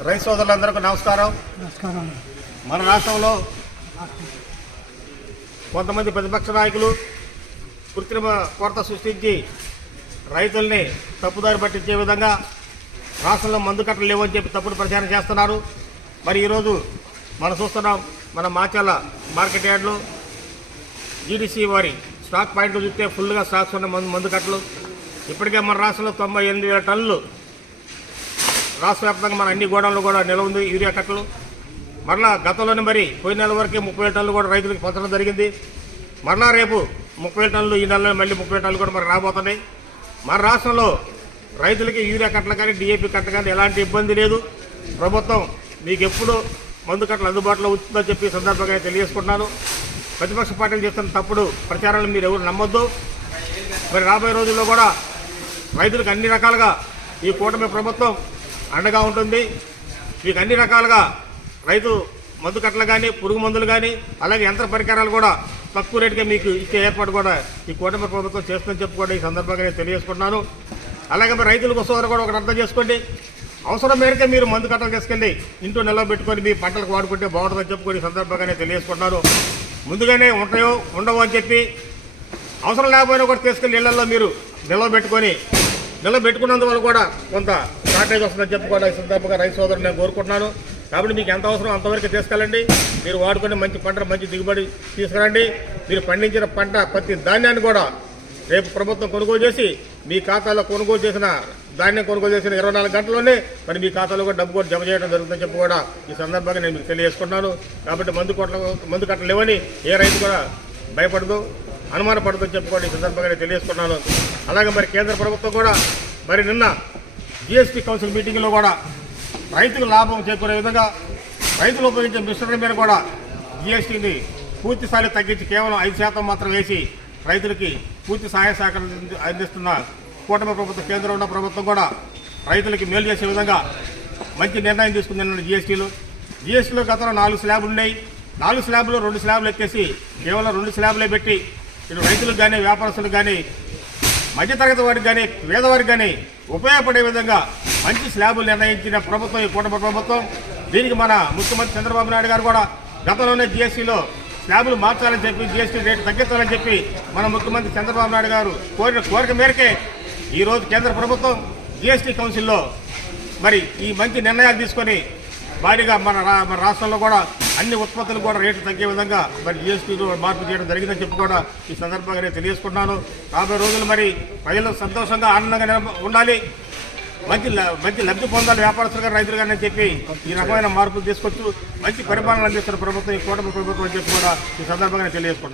రైతు సోదరులందరికీ నమస్కారం. నమస్కారం. మన రాష్ట్రంలో కొంతమంది ప్రతిపక్ష నాయకులు కృత్రిమ కొరత సృష్టించి రైతుల్ని తప్పుదారి పట్టించే విధంగా రాష్ట్రంలో మందు కట్టలు లేవని చెప్పి తప్పుడు ప్రచారం చేస్తున్నారు. మరి ఈరోజు మనం చూస్తున్నాం మన మాచాల మార్కెట్ యార్డ్లో జీడీసీ వారి స్టాక్ పాయింట్లు చూస్తే ఫుల్గా స్టాక్స్ ఉన్న మందు మందు కట్టలు. ఇప్పటికే మన రాష్ట్రంలో తొంభై ఎనిమిది వేల టన్నులు రాష్ట్ర వ్యాప్తంగా మన అన్ని గోడౌన్లు కూడా నిల్వ ఉంది యూరియా కట్టలు మరలా గతంలోనే మరి పోయిన నెల వరకే ముప్పై టన్నులు కూడా రైతులకు పంచడం జరిగింది. మరలా రేపు ముప్పై టన్నులు ఈ నెలలో మళ్ళీ ముప్పై టన్నులు కూడా మరి రాబోతున్నాయి. మన రాష్ట్రంలో రైతులకి యూరియా కట్టలు కానీ డిఏపి కట్ట కానీ ఎలాంటి ఇబ్బంది లేదు. ప్రభుత్వం మీకు ఎప్పుడు మందు కట్టలు అందుబాటులో ఉంటుందని చెప్పి సందర్భంగా తెలియజేసుకుంటున్నాను. ప్రతిపక్ష పార్టీలు చేస్తున్న తప్పుడు ప్రచారాలను మీరు ఎవరు నమ్మొద్దు. మరి రాబోయే రోజుల్లో కూడా రైతులకు అన్ని రకాలుగా ఈ కూటమి ప్రభుత్వం అండగా ఉంటుంది. మీకు అన్ని రకాలుగా రైతు మందు కట్టలు కానీ పురుగు మందులు కానీ అలాగే యంత్ర పరికరాలు కూడా తక్కువ రేటుకే మీకు ఇచ్చే ఏర్పాటు కూడా ఈ కూటమి ప్రభుత్వం చేస్తుందని చెప్పుకోండి ఈ సందర్భంగా నేను తెలియజేసుకుంటున్నాను. అలాగే మరి రైతుల కోసం కూడా ఒకటి అర్థం చేసుకోండి. అవసరం మేరకే మీరు మందు కట్టలు తీసుకెళ్ళి ఇంట్లో నిల్వ పెట్టుకొని మీ పంటలకు వాడుకుంటే బాగుంటుందని చెప్పుకొని ఈ సందర్భంగా నేను తెలియజేసుకుంటున్నాను. ముందుగానే ఉంటాయో ఉండవు అని చెప్పి అవసరం లేకపోయినా కూడా తీసుకెళ్ళి ఇళ్ళలో మీరు నిలవబెట్టుకొని నిలబెట్టుకున్నందువల్ల కూడా కొంత షార్టేజ్ వస్తుందని చెప్పి కూడా ఈ సందర్భంగా రైతు సోదరులు నేను కోరుకుంటున్నాను. కాబట్టి మీకు ఎంత అవసరం అంతవరకు తీసుకెళ్ళండి. మీరు వాడుకునే మంచి పంట మంచి దిగుబడి తీసుకురండి. మీరు పండించిన పంట ప్రతి ధాన్యాన్ని కూడా రేపు ప్రభుత్వం కొనుగోలు చేసి మీ ఖాతాలో కొనుగోలు చేసిన ధాన్యం కొనుగోలు చేసిన ఇరవై నాలుగు గంటల్లోనే మరి మీ ఖాతాలో కూడా డబ్బు కూడా జమ చేయడం జరుగుతుందని చెప్పి కూడా ఈ సందర్భంగా నేను మీకు తెలియజేసుకున్నాను కాబట్టి మందు కొట్ల మందు కట్టలేవని ఏ రైతు కూడా భయపడదు అనుమానపడదని చెప్పుకోండి ఈ సందర్భంగా నేను తెలియజేసుకున్నాను అలాగే మరి కేంద్ర ప్రభుత్వం కూడా మరి నిన్న జిఎస్టీ కౌన్సిల్ మీటింగ్లో కూడా రైతుకు లాభం చేకూరే విధంగా రైతులు ఉపయోగించే మిశ్రమం మీద కూడా జిఎస్టీని పూర్తి స్థాయిలో తగ్గించి కేవలం ఐదు శాతం మాత్రం వేసి రైతులకి పూర్తి సహాయ సహకారం అందిస్తున్న కూటమి ప్రభుత్వం కేంద్రం ఉన్న ప్రభుత్వం కూడా రైతులకి మేలు చేసే విధంగా మంచి నిర్ణయం తీసుకుంది జిఎస్టీలు. జిఎస్టీలో గతంలో నాలుగు స్లాబులు ఉన్నాయి. నాలుగు స్లాబులు రెండు స్లాబులు ఎత్తేసి కేవలం రెండు స్లాబులే పెట్టి ఇటు రైతులకు కానీ వ్యాపారస్తులకు కానీ మధ్యతరగతి వారికి కానీ పేదవారికి కానీ ఉపయోగపడే విధంగా మంచి స్లాబులు నిర్ణయించిన ప్రభుత్వం ఈ కూటమి ప్రభుత్వం. దీనికి మన ముఖ్యమంత్రి చంద్రబాబు నాయుడు గారు కూడా గతంలోనే జిఎస్టీలో స్లాబులు మార్చాలని చెప్పి జిఎస్టీ రేటు తగ్గించాలని చెప్పి మన ముఖ్యమంత్రి చంద్రబాబు నాయుడు గారు కోరిన కోరిక మేరకే ఈరోజు కేంద్ర ప్రభుత్వం జిఎస్టీ కౌన్సిల్లో మరి ఈ మంచి నిర్ణయాలు తీసుకొని భారీగా మన రా- మన రాష్ట్రంలో కూడా అన్ని ఉత్పత్తులు కూడా రేట్లు తగ్గే విధంగా మరి జిఎస్టీలో మార్పు చేయడం జరిగిందని చెప్పి కూడా ఈ సందర్భంగా నేను తెలియజేసుకున్నాను రాబోయే రోజులు మరి ప్రజలు సంతోషంగా ఆనందంగా ఉండాలి. మంచి ల- మంచి లబ్ధి పొందాలి వ్యాపారస్తులుగా రైతులు కానీ అని చెప్పి ఈ రకమైన మార్పులు తీసుకొచ్చు మంచి పరిపాలన అందిస్తున్న ప్రభుత్వం ఈ కూటమి ప్రభుత్వం అని చెప్పి కూడా ఈ సందర్భంగా తెలియజేసుకున్నాను